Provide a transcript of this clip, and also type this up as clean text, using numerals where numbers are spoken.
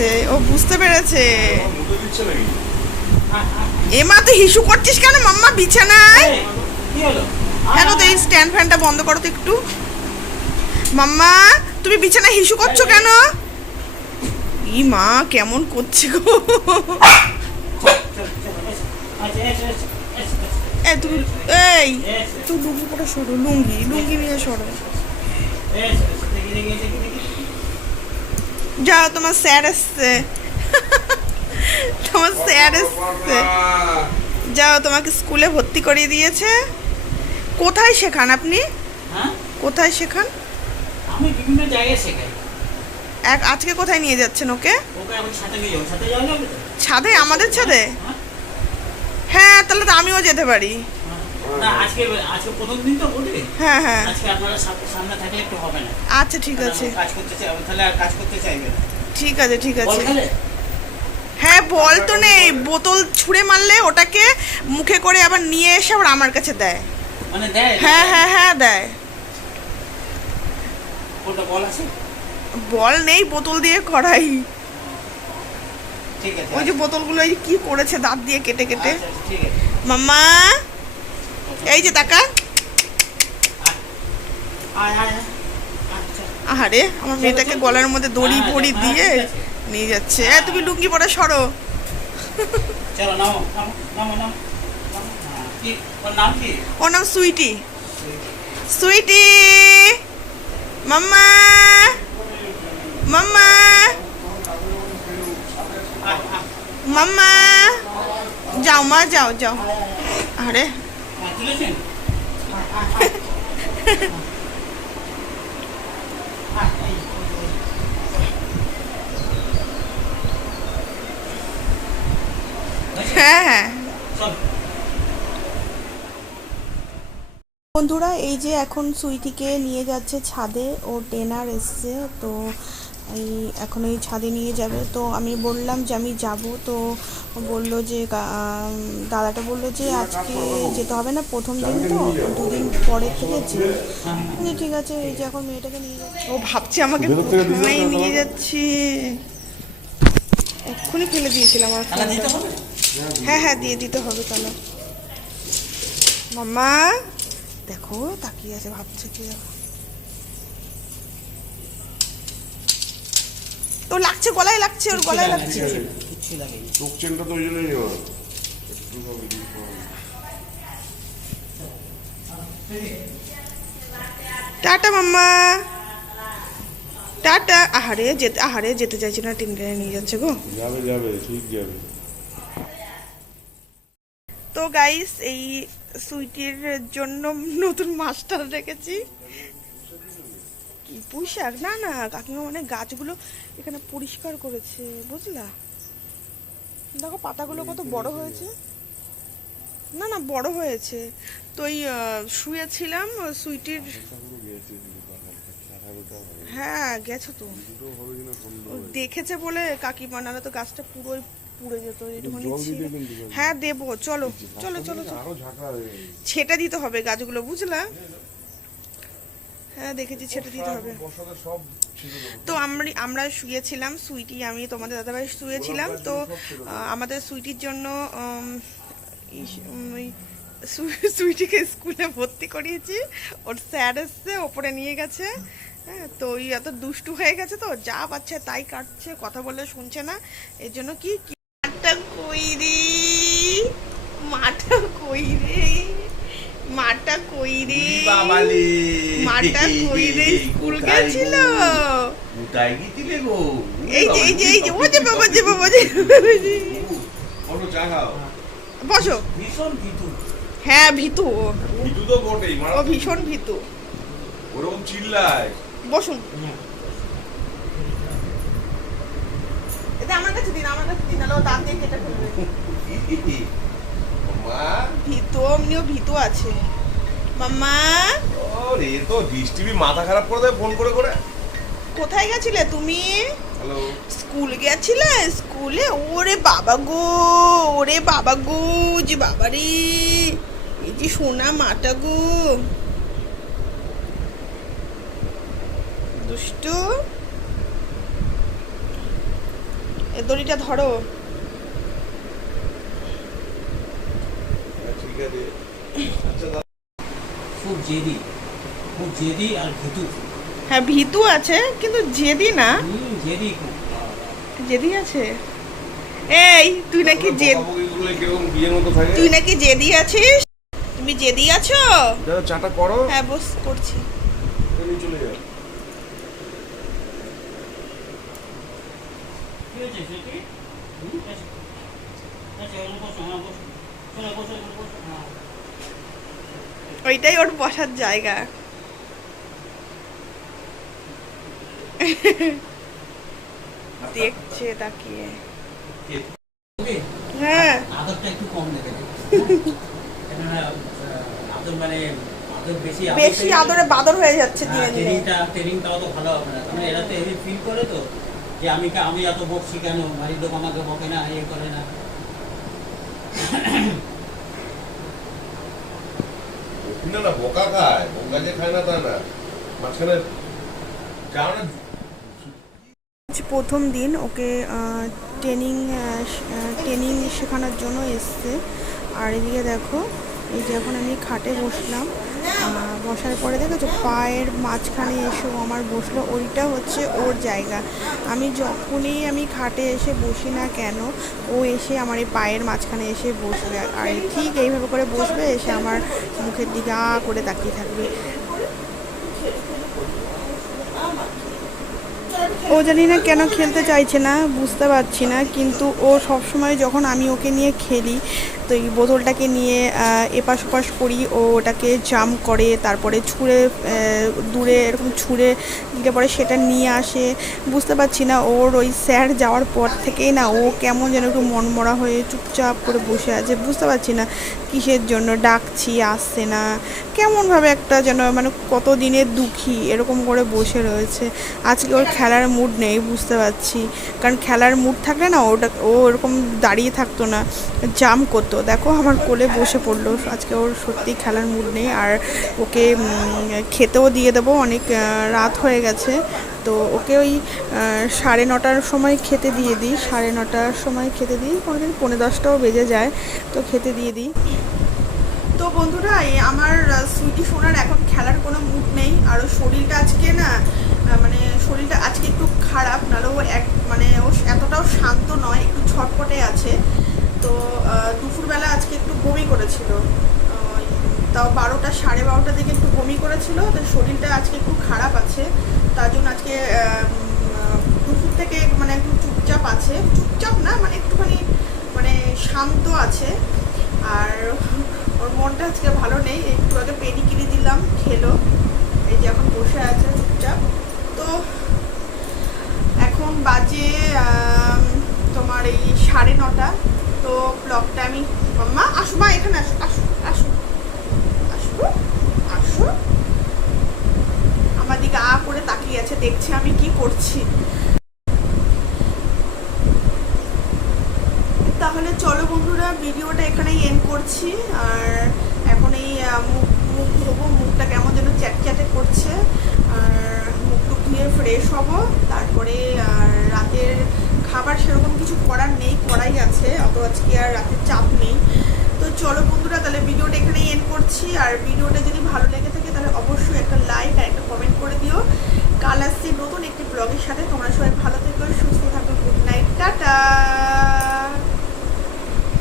পেরেছে, ও বুঝতে পেরেছে। এমা তুই হিসু করছিস কেন মাম্মা বিছানায়? কেন তো এই স্ট্যান্ড ফ্যানটা বন্ধ করো তো একটু। মাম্মা তুমি বিছানায় হিসু করছো কেন? ই মা কেমন করছে গো। এই তুমি এই তুই লুঙ্গি পরে সরো, লুঙ্গি লুঙ্গি নিয়ে সরো। যাও তোমার স্যার এসছে, তোমার স্যার এসছে। যাও তোমাকে স্কুলে ভর্তি করিয়ে দিয়েছে। কোথায় শেখান আপনি? কোথায় শেখান? আমি বিভিন্ন জায়গায় শেখাই। আজকে কোথায় নিয়ে যাচ্ছেন ওকে? ওকে আমি ছাদে নিয়ে যাবো। ছাদে যাওয়া যাবে তো? ছাদে? আমাদের ছাদে? হ্যাঁ তাহলে তো আমিও যেতে পারি। না আজকে আজকে প্রথম দিন তো বুঝলি? হ্যাঁ হ্যাঁ আজকে আপনারা সামনে থাকলে একটু হবে না। আচ্ছা ঠিক আছে। কাজ করতে চাই তাহলে আর কাজ করতে চাইবে না। ঠিক আছে ঠিক বল আছে। খেলে? হ্যাঁ বল তো নেই, বোতল ছুঁড়ে মারলে ওটাকে মুখে করে আবার নিয়ে এসে আবার আমার কাছে দেয়। মানে দেয়? হ্যাঁ হ্যাঁ হ্যাঁ দেয়। ওটা বল আছে? বল নেই, বোতল দিয়ে করাই। ঠিক আছে। ওই যে বোতলগুলো এই কি করেছে দাঁত দিয়ে কেটে কেটে। আচ্ছা, ঠিক আছে। মাম্মা এই যে টাকা। আয় আয় আয়। আচ্ছা। আহারে আমার মেয়েটাকে গলার মধ্যে দড়ি ফড়ি দিয়ে নিয়ে যাচ্ছে। তুমি লুঙ্গি পরে সরো। চলো নামো নামো নামো নামো। কি ওর নাম কি? ওর নাম সুইটি। সুইটি মাম্মা মাম্মা মাম্মা যাও মা যাও যাও। আরে তুলেছেন? হ্যাঁ হ্যাঁ চল। বন্ধুরা এই যে এখন সুইটিকে নিয়ে যাচ্ছে ছাদে, ও ট্রেনার এসছে তো এই এখন এই ছাদে নিয়ে যাবে। তো আমি বললাম যে আমি যাব, তো বলল যে দাদাটা বললো যে আজকে যেতে হবে না, প্রথম দিন তো, দুদিন পরে থেকে যে ঠিক আছে। এই যে এখন মেয়েটাকে নিয়ে যাচ্ছে, ও ভাবছে আমাকে কোথায় নিয়ে যাচ্ছি। এক্ষুনি ফেলে দিয়েছিলাম আমার ফোনটা। হ্যাঁ হ্যাঁ দিয়ে দিতে হবে তাহলে। মাম্মা দেখো তাকিয়ে আছে, ভাবছে কি ও লাগছে, গলায় লাগছে, ওর গলায় লাগছে। চোখ চেনটা তো ওই জন্যই নেওয়া। টাটা মাম্মা টাটা। আহারে যেতে চাইছি না, টেনে নিয়ে যাচ্ছে গো। যাবে যাবে ঠিক যাবে। তো গাইস এই সুইটির জন্য নতুন মাস্টার রেখেছি। কি পুঁইশাক? না না কাকিমা মানে গাছগুলো এখানে পরিষ্কার করেছে বুঝলা। দেখো পাতাগুলো কত বড় হয়েছে। না না বড় হয়েছে। তো এই শুয়েছিলাম সুইটির। হ্যাঁ গেছো তো, দেখেছে বলে কাকিমা, নাহলে তো গাছটা পুরোই পুড়ে যেত। এইটুখানি ছিল। হ্যাঁ দেবো, চলো চলো চলো ছেটে দিতে হবে গাছগুলো বুঝলা। হ্যাঁ দেখেছি ছেটে দিতে হবে। তো আমরা শুয়েছিলাম, সুইটি আমি তোমাদের দাদাভাই শুয়েছিলাম। তো আমাদের সুইটির জন্য সুইটিকে স্কুলে ভর্তি করিয়েছি। ওর স্যার এসছে, ওপরে নিয়ে গেছে। হ্যাঁ তো ওই এত দুষ্টু হয়ে গেছে, তো যা পাচ্ছে তাই কাটছে, কথা বলে শুনছে না। এর জন্য কি মাঠটা কই রে, মাঠটা কই রে, মাটা কই রে, মাটা কই রে, স্কুল গেছিল। কোথায় গিয়েছিলে গো? এই যে এই যে এই যে ও যে বাবা যে বাবা যে বলো চা খাও। বসো। ভীষণ ভীতু। হ্যাঁ ভীতু, ভীতু তো বটেই, ও ভীষণ ভীতু। ওরকম চিল্লায়। বসুন। এটা আমার কাছে দিন, আমার কাছে দিন, নাহলে ও দাঁত দিয়ে কেটে ফেলবে। মা ভীতু, অমনিও ভীতু আছে। মাম্মা ওরে তো বৃষ্টি মাথা খারাপ করে দেয় ফোন করে করে। কোথায় গেছিলে তুমি? হ্যালো স্কুল গেছিলে? স্কুলে? ওরে বাবা গো, ওরে বাবা গো, যে বাবা রে, এই যে সোনা মাটা গো, দুষ্টু। দড়িটা ধরো। ঠিক আছে। আচ্ছা দাদা, খুব জেদি আর ভীতু। হ্যাঁ ভীতু আছে কিন্তু জেদি না। জেদি খুব। জেদি আছে। এই তুই নাকি বকাবকিগুলো কিরকম বিয়ের মতো থাকে? তুই নাকি জেদি আছিস? তুমি জেদি আছো? দাদা চাটা করো। হ্যাঁ বস করছি। তুমি চলে যাও। কি হয়েছে সেটি? আচ্ছা এখানে বসো, হ্যাঁ বসো। চলে বসো, এখানে বসো, হ্যাঁ। ওইটাই ওর বসার জায়গা। দেখছে তাকিয়ে। হ্যাঁ আদরটা একটু কম দেবে। কেননা আদর মানে আদর বেশি বেশি আদরে বাদর হয়ে যাচ্ছে দিনে দিনে। ট্রেনিংটাও তো ভালো হবে না, কারণ এরা তো হেভি ফিল করে তো যে আমি এত বকছি কেন, বাড়ির লোক আমাকে বকে না, ইয়ে করে না। না না বোকা খায়, বোকা যে খায় না তা না, মাঝখানে যাও না। প্রথম দিন ওকে ট্রেনিং শেখানোর জন্য এসছে। আর এদিকে দেখো এই যে এখন আমি খাটে বসলাম, বসার পরে দেখেছো পায়ের মাঝখানে এসে ও আমার বসলো, ওইটা হচ্ছে ওর জায়গা। আমি খাটে এসে বসি না কেন, ও এসে আমার এই পায়ের মাঝখানে এসে বসবে, আর ঠিক এইভাবে করে বসবে, এসে আমার মুখের দিকে করে তাকিয়ে থাকবে। ও জানি না কেন খেলতে চাইছে না, বুঝতে পারছি না, কিন্তু ও সবসময় যখন আমি ওকে নিয়ে খেলি তো এই বোতলটাকে নিয়ে এপাশ ওপাশ করি, ও ওটাকে জাম্প করে, তারপরে ছুঁড়ে দূরে এরকম ছুঁড়ে দিলে পরে সেটা নিয়ে আসে। বুঝতে পারছি না, ওর ওই স্যার যাওয়ার পর থেকেই না ও কেমন যেন একটু মনমরা হয়ে চুপচাপ করে বসে আছে। বুঝতে পারছি না কিসের জন্য, ডাকছি আসছে না, কেমনভাবে একটা যেন মানে কত দিনের দুঃখী এরকম করে বসে রয়েছে। আজকে ওর খেলার মুড নেই, বুঝতে পারছি, কারণ খেলার মুড থাকলে না ও এরকম দাঁড়িয়ে থাকতো না, জাম্প করতো। দেখো আমার কোলে বসে পড়লো। আজকে ওর সত্যি খেলার মুড নেই। আর ওকে খেতেও দিয়ে দেবো, অনেক রাত হয়ে গেছে, তো ওকে ওই 9:30টার সময় খেতে দিয়ে দিই, 9:30টার সময় খেতে দিই, কোনোদিন 9:45টাও বেজে যায়, তো খেতে দিয়ে দিই। তো বন্ধুরা আমার সুইটি সোনার এখন খেলার কোনো মুড নেই, আর শরীরটা আজকে না মানে শরীরটা আজকে একটু খারাপ, নাহলে ও ও এতটাও শান্ত নয়, একটু ছটপটে আছে। তো দুপুরবেলা আজকে একটু বমি করেছিল, তাও 12টা 12:30 দিকে একটু বমি করেছিল, তো শরীরটা আজকে একটু খারাপ আছে, তার জন্য আজকে দুপুর থেকে মানে একটু চুপচাপ আছে, চুপচাপ না মানে একটুখানি মানে শান্ত আছে। আর ওর মনটা আজকে ভালো নেই, একটু আগে পেডিকিরি দিলাম, খেলো, এই যে এখন বসে আছে চুপচাপ। তো এখন বাজে তোমার এই 9:30, তো ব্লগটা আমি মা আসো, মা এখানে আসো আসো আসো আসো আসো, আমার দিকে করে তাকিয়ে আছে, দেখছে আমি কি করছি। তাহলে চলো বন্ধুরা, ভিডিওটা এখানেই এন্ড করছি। আর এখন এই মুখ ধোবো, মুখটা কেমন যেন চ্যাটচ্যাটে করছে, আর মুখ টুক ধুয়ে ফ্রেশ হবো, তারপরে আর রাতের খাবার সেরকম কিছু করার নেই, করাই আছে, অত আজকে আর রাতের চাপ নেই। তো চলো বন্ধুরা, তাহলে ভিডিওটা এখানেই এন্ড করছি। আর ভিডিওটা যদি ভালো লেগে থাকে তাহলে অবশ্যই একটা লাইক আর একটা কমেন্ট করে দিও। কাল আসছি নতুন একটি ব্লগের সাথে, তোমরা সবাই ভালো